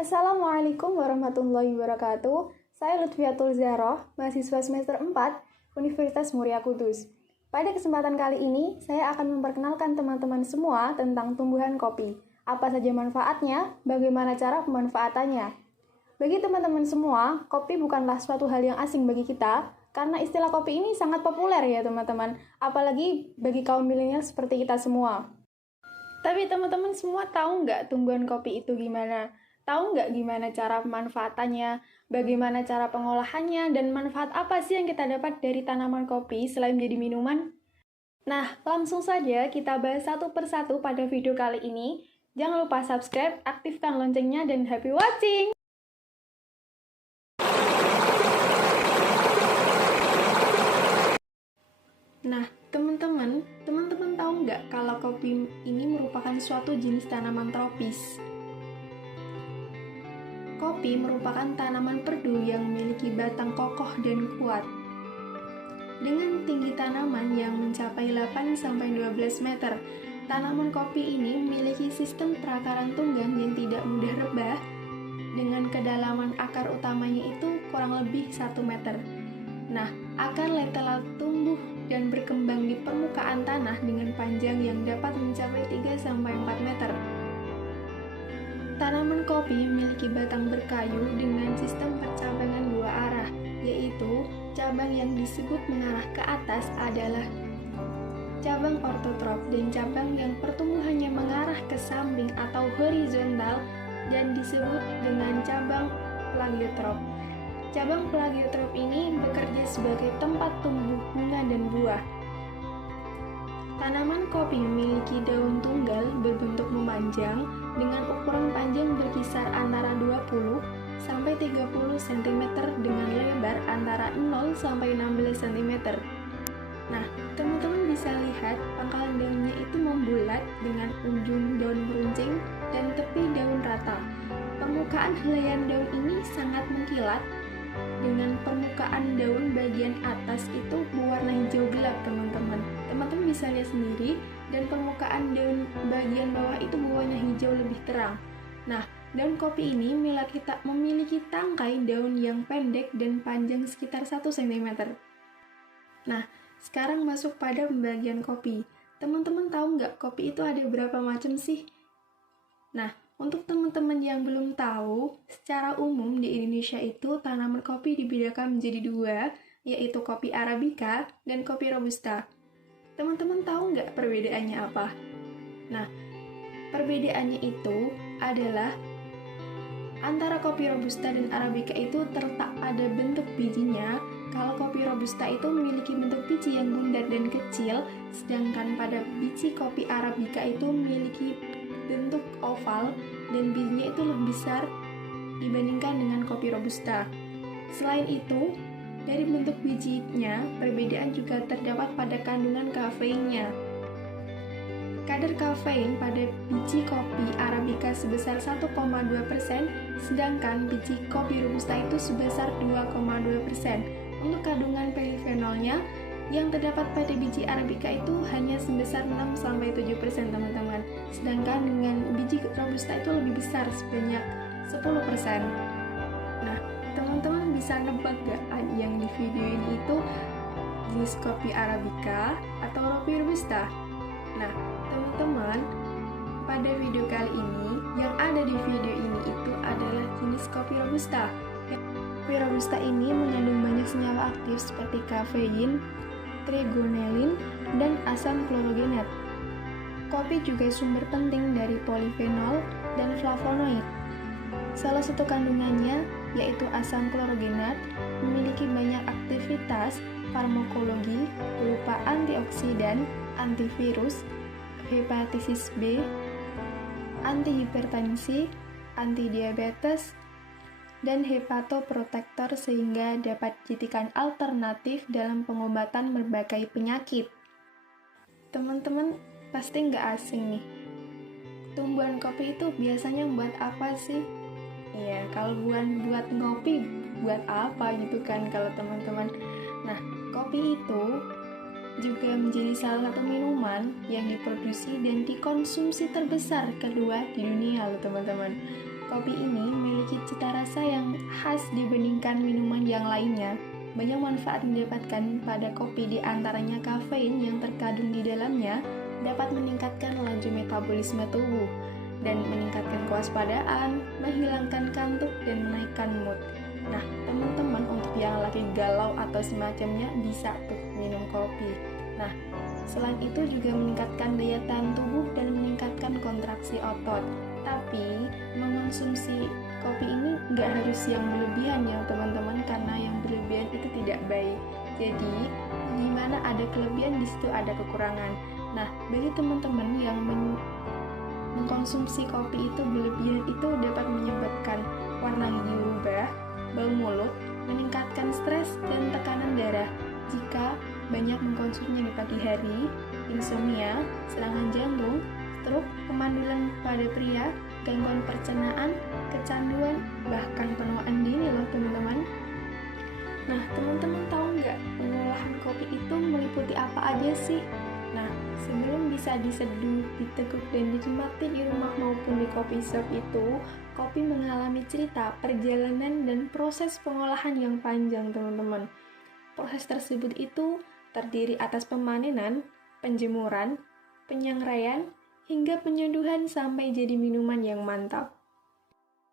Assalamualaikum warahmatullahi wabarakatuh. Saya Lutfiatul Zahroh, mahasiswa semester 4 Universitas Muria Kudus. Pada kesempatan kali ini, saya akan memperkenalkan teman-teman semua tentang tumbuhan kopi. Apa saja manfaatnya, bagaimana cara pemanfaatannya. Bagi teman-teman semua, kopi bukanlah suatu hal yang asing bagi kita, karena istilah kopi ini sangat populer ya teman-teman, apalagi bagi kaum milenial seperti kita semua. Tapi teman-teman semua tahu nggak tumbuhan kopi itu gimana? Tahu nggak gimana cara pemanfaatannya, bagaimana cara pengolahannya, dan manfaat apa sih yang kita dapat dari tanaman kopi selain menjadi minuman? Nah, langsung saja kita bahas satu persatu pada video kali ini. Jangan lupa subscribe, aktifkan loncengnya, dan happy watching! Nah, teman-teman tahu nggak kalau kopi ini merupakan suatu jenis tanaman tropis? Kopi merupakan tanaman perdu yang memiliki batang kokoh dan kuat. Dengan tinggi tanaman yang mencapai 8-12 meter, tanaman kopi ini memiliki sistem perakaran tunggang yang tidak mudah rebah, dengan kedalaman akar utamanya itu kurang lebih 1 meter. Nah, akar lateral tumbuh dan berkembang di permukaan tanah dengan panjang yang dapat mencapai 3-4 meter. Tanaman kopi memiliki batang berkayu dengan sistem percabangan dua arah, yaitu cabang yang disebut mengarah ke atas adalah cabang ortotrop dan cabang yang pertumbuhannya mengarah ke samping atau horizontal dan disebut dengan cabang plagiotrop. Cabang plagiotrop ini bekerja sebagai tempat tumbuh bunga dan buah. Tanaman kopi memiliki daun tunggal berbentuk memanjang dengan ukuran panjang berkisar antara 20-30 cm dengan lebar antara 0-16 cm. Nah, teman-teman bisa lihat pangkalan daunnya itu membulat dengan ujung daun meruncing dan tepi daun rata. Permukaan helaian daun ini sangat mengkilat dengan permukaan daun bagian atas itu berwarna hijau gelap teman-teman bisa lihat sendiri, dan permukaan daun bagian bawah itu berwarna hijau lebih terang. Nah, daun kopi ini memiliki tangkai daun yang pendek dan panjang sekitar 1 cm. Nah, sekarang masuk pada pembagian kopi. Teman-teman tahu nggak kopi itu ada berapa macam sih? Nah, untuk teman-teman yang belum tahu, secara umum di Indonesia itu tanaman kopi dibedakan menjadi dua, yaitu kopi Arabica dan kopi Robusta. Teman-teman tahu nggak perbedaannya apa? Nah, perbedaannya itu adalah antara kopi Robusta dan Arabica itu terletak pada bentuk bijinya. Kalau kopi Robusta itu memiliki bentuk biji yang bundar dan kecil, sedangkan pada biji kopi Arabica itu memiliki bentuk oval dan bijinya itu lebih besar dibandingkan dengan kopi Robusta. Selain itu, dari bentuk bijinya, perbedaan juga terdapat pada kandungan kafeinnya. Kadar kafein pada biji kopi Arabica sebesar 1,2%, sedangkan biji kopi Robusta itu sebesar 2,2%. Untuk kandungan polifenolnya, yang terdapat pada biji Arabica itu hanya sebesar 6-7% teman-teman, sedangkan dengan biji Robusta itu lebih besar sebanyak 10%. Nah, teman-teman bisa nebak gak yang di video ini itu jenis kopi Arabica atau kopi Robusta? Nah, teman-teman, pada video kali ini yang ada di video ini itu adalah jenis kopi Robusta. Kopi Robusta ini mengandung banyak senyawa aktif seperti kafein, trigonelin, dan asam klorogenat. Kopi juga sumber penting dari polifenol dan flavonoid. Salah satu kandungannya, yaitu asam klorogenat, memiliki banyak aktivitas farmakologi berupa antioksidan, antivirus, hepatitis B, antihipertensi, antidiabetes, dan hepatoprotektor sehingga dapat dijadikan alternatif dalam pengobatan berbagai penyakit. Teman-teman pasti nggak asing nih. Tumbuhan kopi itu biasanya buat apa sih? Ya, kalau bukan buat ngopi, buat apa gitu kan kalau teman-teman. Nah, kopi itu juga menjadi salah satu minuman yang diproduksi dan dikonsumsi terbesar kedua di dunia loh teman-teman. Kopi ini memiliki cita rasa yang khas dibandingkan minuman yang lainnya. Banyak manfaat yang didapatkan pada kopi, di antaranya kafein yang terkandung di dalamnya dapat meningkatkan laju metabolisme tubuh dan meningkatkan kewaspadaan, menghilangkan kantuk, dan menaikkan mood. Nah, teman-teman untuk yang lagi galau atau semacamnya bisa tuh minum kopi. Nah, selain itu juga meningkatkan daya tahan tubuh dan meningkatkan kontraksi otot. Tapi, mengonsumsi kopi ini nggak harus yang berlebihan ya teman-teman, karena yang berlebihan itu tidak baik. Jadi, di mana ada kelebihan, di situ ada kekurangan. Nah, bagi teman-teman yang mengkonsumsi kopi itu berlebihan, itu dapat menyebabkan warna gigi berubah, bau mulut, meningkatkan stres dan tekanan darah. Jika banyak mengkonsumsinya di pagi hari, insomnia, serangan jantung, stroke, kemandulan pada pria, gangguan pencernaan, kecanduan, bahkan penuaan dini loh teman-teman. Nah, teman-teman tahu nggak pengolahan kopi itu meliputi apa aja sih? Nah, sebelum bisa diseduh, diteguk, dan dinikmati di rumah maupun di coffee shop itu, kopi mengalami cerita, perjalanan, dan proses pengolahan yang panjang, teman-teman. Proses tersebut itu terdiri atas pemanenan, penjemuran, penyangraian, hingga penyeduhan sampai jadi minuman yang mantap.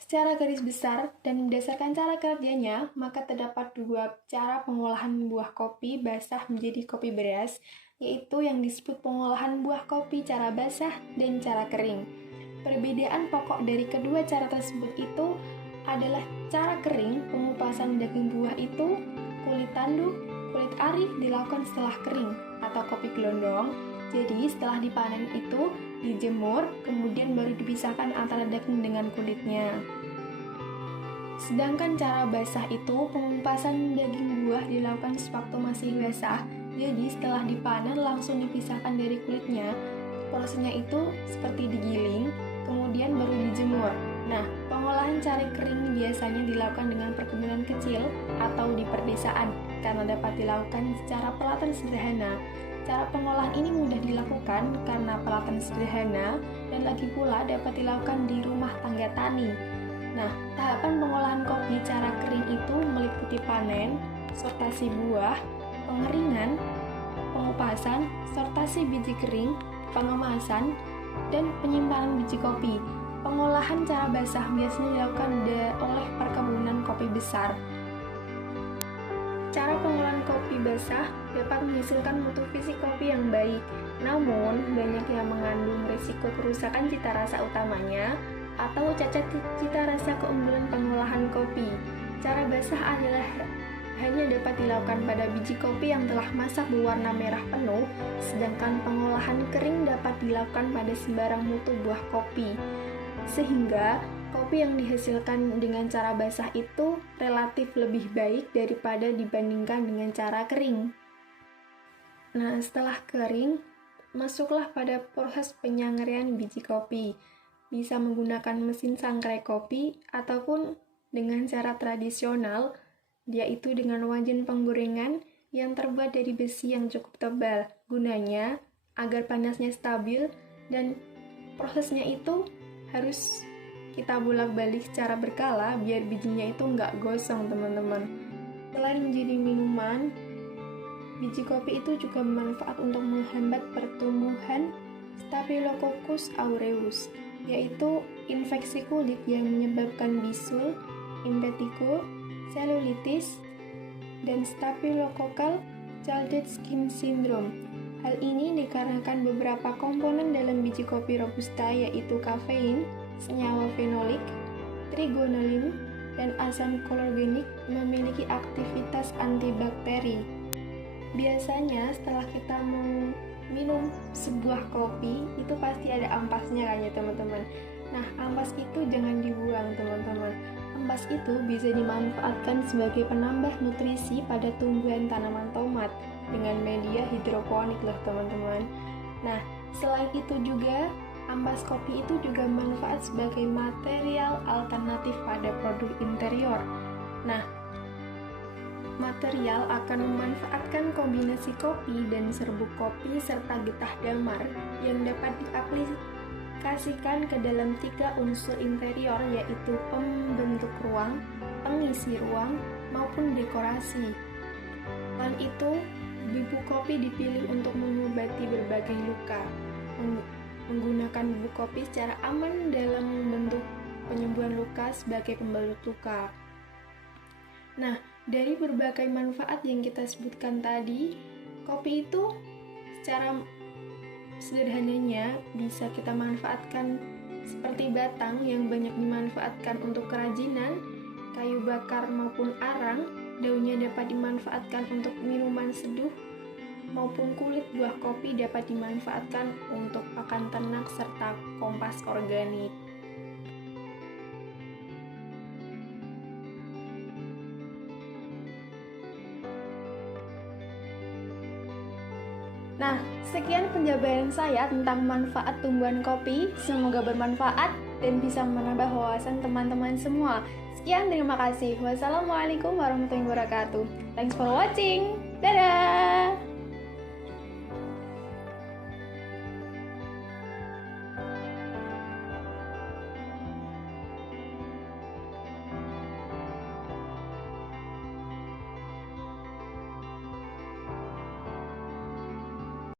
Secara garis besar dan berdasarkan cara kerjanya, maka terdapat dua cara pengolahan buah kopi basah menjadi kopi beras, yaitu yang disebut pengolahan buah kopi cara basah dan cara kering. Perbedaan pokok dari kedua cara tersebut itu adalah cara kering, pengupasan daging buah itu, kulit tanduk, kulit ari dilakukan setelah kering atau kopi gelondong. Jadi setelah dipanen itu dijemur, kemudian baru dipisahkan antara daging dengan kulitnya. Sedangkan cara basah itu, pengupasan daging buah dilakukan sewaktu masih basah. Jadi setelah dipanen langsung dipisahkan dari kulitnya. Prosesnya itu seperti digiling, kemudian baru dijemur. Nah, pengolahan cara kering biasanya dilakukan dengan perkebunan kecil atau di perdesaan, karena dapat dilakukan secara peralatan sederhana. Cara pengolahan ini mudah dilakukan karena peralatan sederhana dan lagi pula dapat dilakukan di rumah tangga tani. Nah, tahapan pengolahan kopi cara kering itu meliputi panen, sortasi buah, pengeringan, pengupasan, sortasi biji kering, pengemasan, dan penyimpanan biji kopi. Pengolahan cara basah biasanya dilakukan oleh perkebunan kopi besar. Cara pengolahan kopi basah dapat menghasilkan mutu fisik kopi yang baik, namun banyak yang mengandung risiko kerusakan cita rasa utamanya atau cacat cita rasa keunggulan pengolahan kopi. Cara basah adalah hanya dapat dilakukan pada biji kopi yang telah masak berwarna merah penuh, sedangkan pengolahan kering dapat dilakukan pada sembarang mutu buah kopi. Sehingga kopi yang dihasilkan dengan cara basah itu relatif lebih baik daripada dibandingkan dengan cara kering. Nah, setelah kering, masuklah pada proses penyangraian biji kopi. Bisa menggunakan mesin sangrai kopi ataupun dengan cara tradisional, yaitu dengan wajan penggorengan yang terbuat dari besi yang cukup tebal. Gunanya agar panasnya stabil dan prosesnya itu harus kita bolak-balik secara berkala biar bijinya itu nggak gosong, teman-teman. Selain menjadi minuman, biji kopi itu juga bermanfaat untuk menghambat pertumbuhan Staphylococcus aureus, yaitu infeksi kulit yang menyebabkan bisul, impetigo, selulitis, dan Staphylococcal Childhood Skin Syndrome. Hal ini dikarenakan beberapa komponen dalam biji kopi robusta, yaitu kafein, senyawa fenolik, trigonolin, dan asam klorogenik memiliki aktivitas antibakteri. Biasanya setelah kita minum sebuah kopi, itu pasti ada ampasnya kan ya teman-teman. Nah, ampas itu jangan dibuang teman-teman. Ampas itu bisa dimanfaatkan sebagai penambah nutrisi pada tumbuhan tanaman tomat dengan media hidroponik loh teman-teman. Nah, selain itu juga ampas kopi itu juga bermanfaat sebagai material alternatif pada produk interior. Nah, material akan memanfaatkan kombinasi kopi dan serbuk kopi serta getah damar yang dapat diaplikasikan ke dalam 3 unsur interior, yaitu pembentuk ruang, pengisi ruang, maupun dekorasi. Selain itu, bubuk kopi dipilih untuk mengobati berbagai luka. Menggunakan bubuk kopi secara aman dalam membentuk penyembuhan luka sebagai pembalut luka. Nah, dari berbagai manfaat yang kita sebutkan tadi, kopi itu secara sederhananya bisa kita manfaatkan seperti batang yang banyak dimanfaatkan untuk kerajinan, kayu bakar maupun arang. Daunnya dapat dimanfaatkan untuk minuman seduh, maupun kulit buah kopi dapat dimanfaatkan untuk pakan ternak serta kompas organik. Nah, sekian penjabaran saya tentang manfaat tumbuhan kopi. Semoga bermanfaat dan bisa menambah wawasan teman-teman semua. Sekian, terima kasih. Wassalamualaikum warahmatullahi wabarakatuh. Thanks for watching. Dadah!